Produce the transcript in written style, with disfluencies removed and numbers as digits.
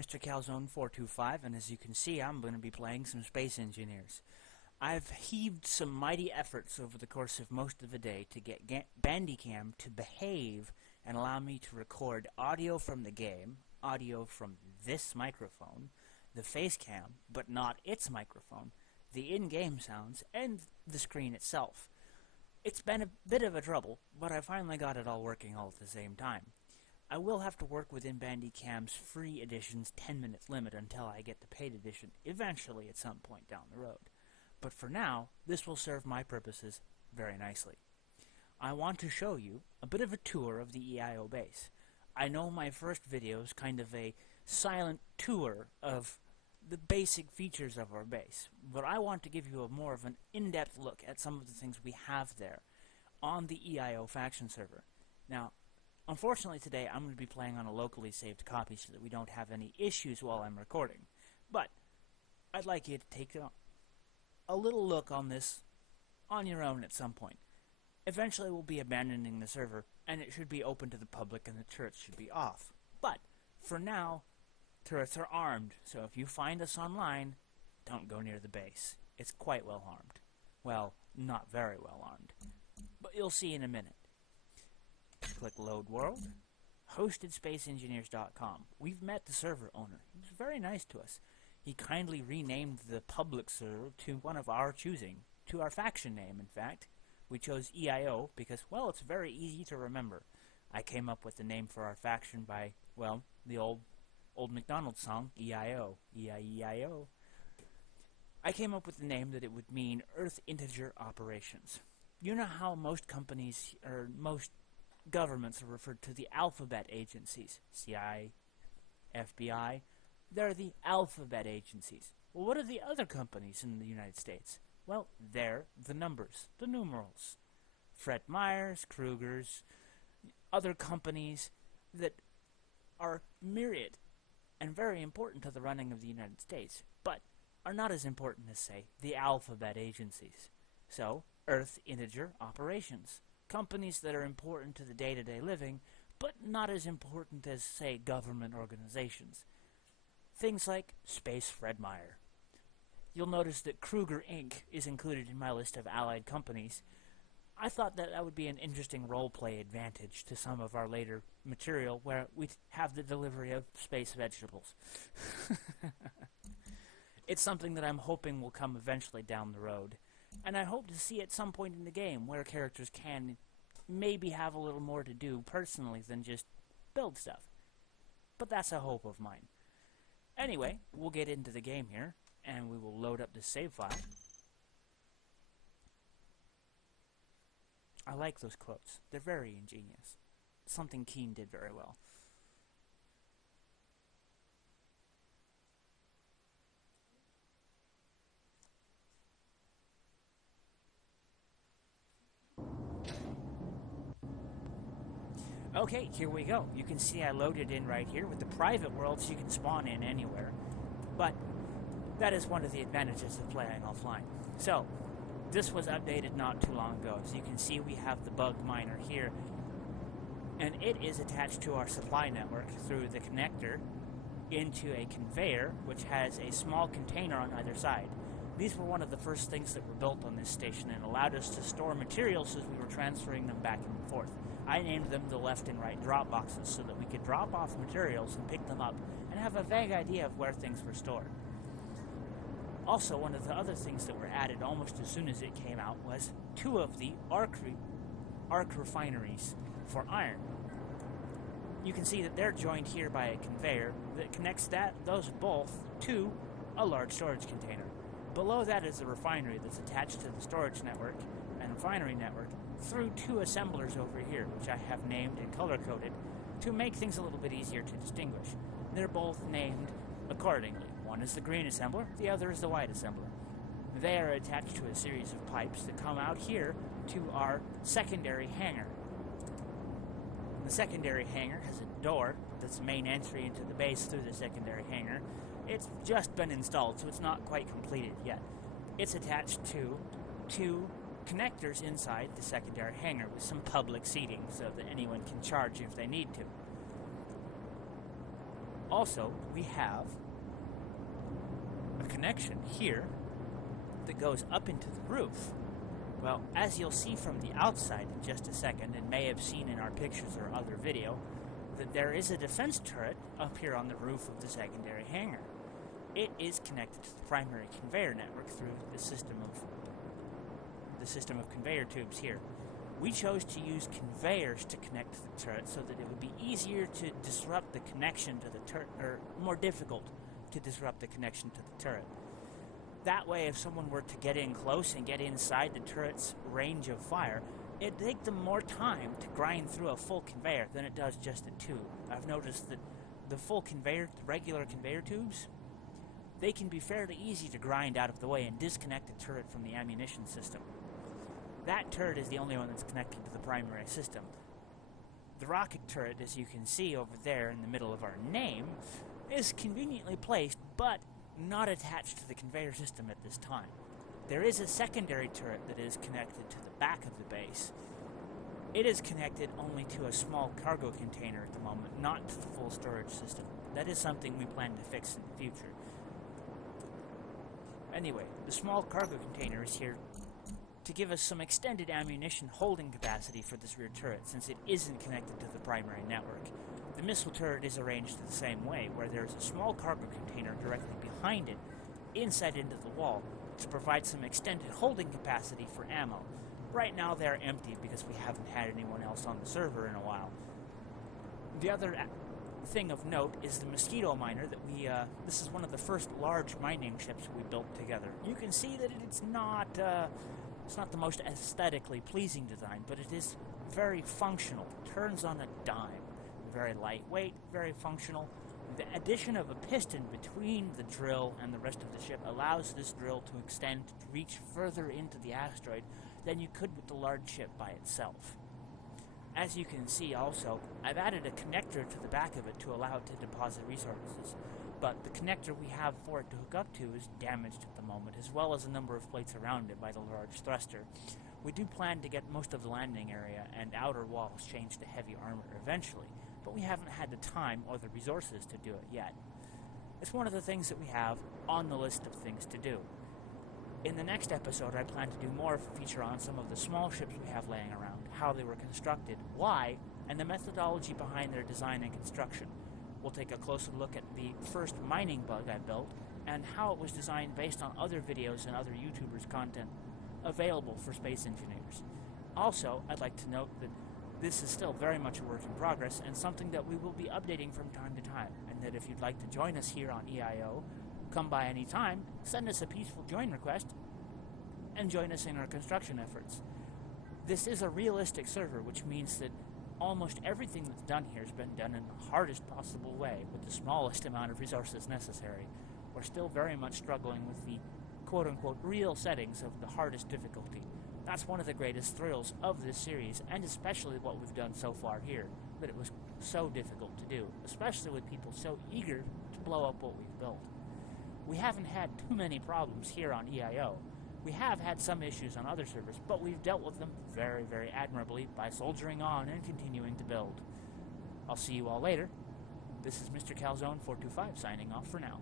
Mr. Calzone425, and as you can see, I'm going to be playing some Space Engineers. I've heaved some mighty efforts over the course of most of the day to get Bandicam to behave and allow me to record audio from the game, audio from this microphone, the face cam, but not its microphone, the in-game sounds, and the screen itself. It's been a bit of a trouble, but I finally got it all working all at the same time. I will have to work within Bandicam's free edition's 10-minute limit until I get the paid edition, eventually at some point down the road. But for now, this will serve my purposes very nicely. I want to show you a bit of a tour of the Eio base. I know my first video is kind of a silent tour of the basic features of our base, but I want to give you more of an in-depth look at some of the things we have there on the Eio Faction server. Now, unfortunately today I'm going to be playing on a locally saved copy so that we don't have any issues while I'm recording, but I'd like you to take a little look on this on your own at some point. Eventually we'll be abandoning the server, and it should be open to the public and the turrets should be off. But, for now, turrets are armed, so if you find us online, don't go near the base. It's quite well armed. Well, not very well armed. But you'll see in a minute. Click Load World. HostedSpaceEngineers.com. We've met the server owner. He was very nice to us. He kindly renamed the public server to one of our choosing, to our faction name, in fact. We chose EIO because, well, it's very easy to remember. I came up with the name for our faction by, well, the old McDonald's song, EIO, E-I-E-I-O. I came up with the name that it would mean Earth Integer Operations. You know how most companies, or most governments are referred to the alphabet agencies, CIA, FBI. They're the alphabet agencies. Well, what are the other companies in the United States? Well, they're the numbers, the numerals. Fred Meyer's, Kruger's, other companies that are myriad and very important to the running of the United States, but are not as important as, say, the alphabet agencies. So, Earth Integer Operations. Companies that are important to the day-to-day living, but not as important as, say, government organizations. Things like Space Fred Meyer. You'll notice that Kruger Inc. is included in my list of allied companies. I thought that would be an interesting role-play advantage to some of our later material where we have the delivery of space vegetables. It's something that I'm hoping will come eventually down the road. And I hope to see at some point in the game where characters can maybe have a little more to do personally than just build stuff. But that's a hope of mine. Anyway, we'll get into the game here, and we will load up the save file. I like those quotes. They're very ingenious. Something Keen did very well. Okay, here we go. You can see I loaded in right here. With the private worlds, you can spawn in anywhere. But that is one of the advantages of playing offline. So, this was updated not too long ago. As you can see, we have the bug miner here. And it is attached to our supply network through the connector into a conveyor, which has a small container on either side. These were one of the first things that were built on this station and allowed us to store materials as we were transferring them back and forth. I named them the left and right drop boxes so that we could drop off materials and pick them up and have a vague idea of where things were stored. Also, one of the other things that were added almost as soon as it came out was 2 of the arc refineries for iron. You can see that they're joined here by a conveyor that connects those both to a large storage container. Below that is the refinery that's attached to the storage network and refinery network through 2 assemblers over here, which I have named and color-coded to make things a little bit easier to distinguish. They're both named accordingly. One is the green assembler, the other is the white assembler. They are attached to a series of pipes that come out here to our secondary hangar. The secondary hangar has a door that's the main entry into the base through the secondary hangar. It's just been installed, so it's not quite completed yet. It's attached to 2 connectors inside the secondary hangar with some public seating so that anyone can charge if they need to. Also, we have a connection here that goes up into the roof. Well, as you'll see from the outside in just a second, and may have seen in our pictures or other video, that there is a defense turret up here on the roof of the secondary hangar. It is connected to the primary conveyor network through the system of conveyor tubes here. We chose to use conveyors to connect to the turret so that it would be easier to disrupt the connection to the turret, or more difficult to disrupt the connection to the turret. That way, if someone were to get in close and get inside the turret's range of fire, it'd take them more time to grind through a full conveyor than it does just a tube. I've noticed that the full conveyor, the regular conveyor tubes, they can be fairly easy to grind out of the way and disconnect the turret from the ammunition system. That turret is the only one that's connected to the primary system. The rocket turret, as you can see over there in the middle of our name, is conveniently placed, but not attached to the conveyor system at this time. There is a secondary turret that is connected to the back of the base. It is connected only to a small cargo container at the moment, not to the full storage system. That is something we plan to fix in the future. Anyway, the small cargo container is here to give us some extended ammunition holding capacity for this rear turret, since it isn't connected to the primary network. The missile turret is arranged the same way, where there is a small cargo container directly behind it, inside into the wall, to provide some extended holding capacity for ammo. Right now they're empty because we haven't had anyone else on the server in a while. The other thing of note is the Mosquito miner that this is one of the first large mining ships we built together. You can see that it's not the most aesthetically pleasing design, but it is very functional. It turns on a dime. Very lightweight, very functional. The addition of a piston between the drill and the rest of the ship allows this drill to extend to reach further into the asteroid than you could with the large ship by itself. As you can see also, I've added a connector to the back of it to allow it to deposit resources, but the connector we have for it to hook up to is damaged at the moment, as well as a number of plates around it by the large thruster. We do plan to get most of the landing area and outer walls changed to heavy armor eventually, but we haven't had the time or the resources to do it yet. It's one of the things that we have on the list of things to do. In the next episode, I plan to do more of a feature on some of the small ships we have laying around, how they were constructed, why, and the methodology behind their design and construction. We'll take a closer look at the first mining bug I built, and how it was designed based on other videos and other YouTubers' content available for space engineers. Also, I'd like to note that this is still very much a work in progress, and something that we will be updating from time to time, and that if you'd like to join us here on EIO, come by any time, send us a peaceful join request, and join us in our construction efforts. This is a realistic server, which means that almost everything that's done here has been done in the hardest possible way, with the smallest amount of resources necessary. We're still very much struggling with the quote-unquote real settings of the hardest difficulty. That's one of the greatest thrills of this series, and especially what we've done so far here, that it was so difficult to do, especially with people so eager to blow up what we've built. We haven't had too many problems here on EIO. We have had some issues on other servers, but we've dealt with them very, very admirably by soldiering on and continuing to build. I'll see you all later. This is Mr. Calzone 425 signing off for now.